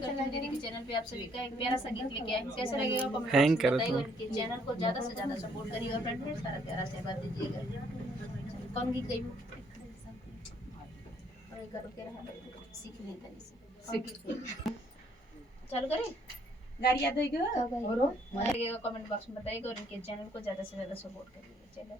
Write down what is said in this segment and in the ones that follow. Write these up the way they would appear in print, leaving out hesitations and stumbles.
करती हूँ दीदी के चैनल पे आप सभी का एक प्यारा सा गीत लेके आए। कैसा लगेगा कमेंट हैंग बॉक्स में करो बताइए तो। और इनके चैनल को ज्यादा से ज्यादा सपोर्ट करिए और फ्रेंड ढेर सारा प्यारा आशीर्वाद दीजिएगा। कौन गीत गई करो के रहा सीख नहीं था इसे चालू करें गाड़ी याद है क्या और लगेगा कमेंट बॉक्स में बताइएगा और इनके चैनल को ज्यादा से ज्यादा सपोर्ट करिएगा। चलो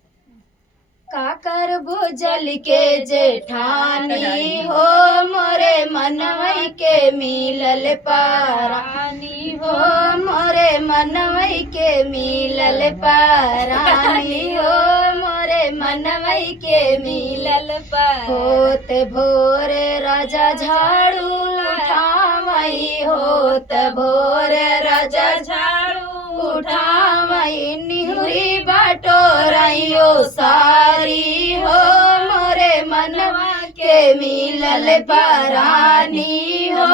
काकर बुझल के जेठानी हो मोरे मनवई के मिलल पारानी हो मोरे मनवई के मिलल पारानी हो मोरे मनवई के मिलल पार होत भोरे राजा झाड़ू उठावई होत भोरे राजा झाड़ू उठावई निहुरी बटोरइयो सारी हो मोरे मनवा के मिलल परानी हो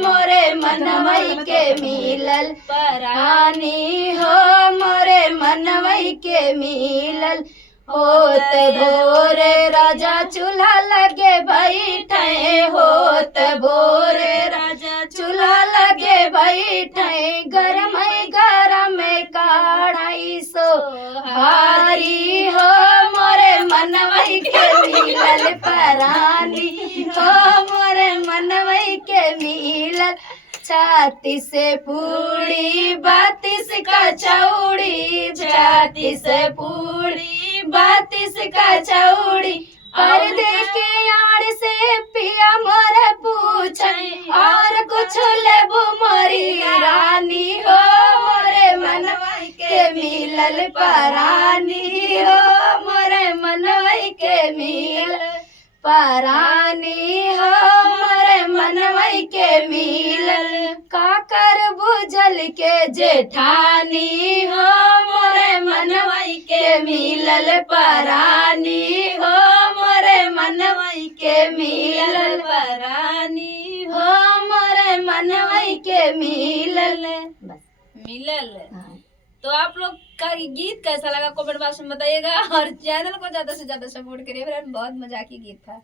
मोरे मनवई के मिलल परानी हो मोरे मनवई के मिलल होत भोरे राजा चूल्हा लगे बैठे होत भोरे राजा चूल्हा लगे बैठे गरम कढ़ाई सो हारी हो मोरे मनवई के मिलल परानी हो मोरे मनवई के मिलल छाती से पूड़ी बातीस का चौड़ी छाती से पूड़ी बातीस का चौड़ी पर्दे के आड़ से पिया मोरे पूछे और कुछ लेबू मोरी रानी हो मोरे मनवई के मिलल परानी हो मोरे मनवई के मिलल परानी हो मोरे मनवई के मिलल काकर बुझल के जेठानी हो मोरे मनवई के मिलल परानी हो मोरे मनवई के मिलल परानी हो मोरे मनवई के मिलल मिलल। तो आप लोग का गीत कैसा लगा कमेंट बॉक्स में बताइएगा और चैनल को ज्यादा से ज्यादा सपोर्ट करिए। बहुत मजाकी गीत था।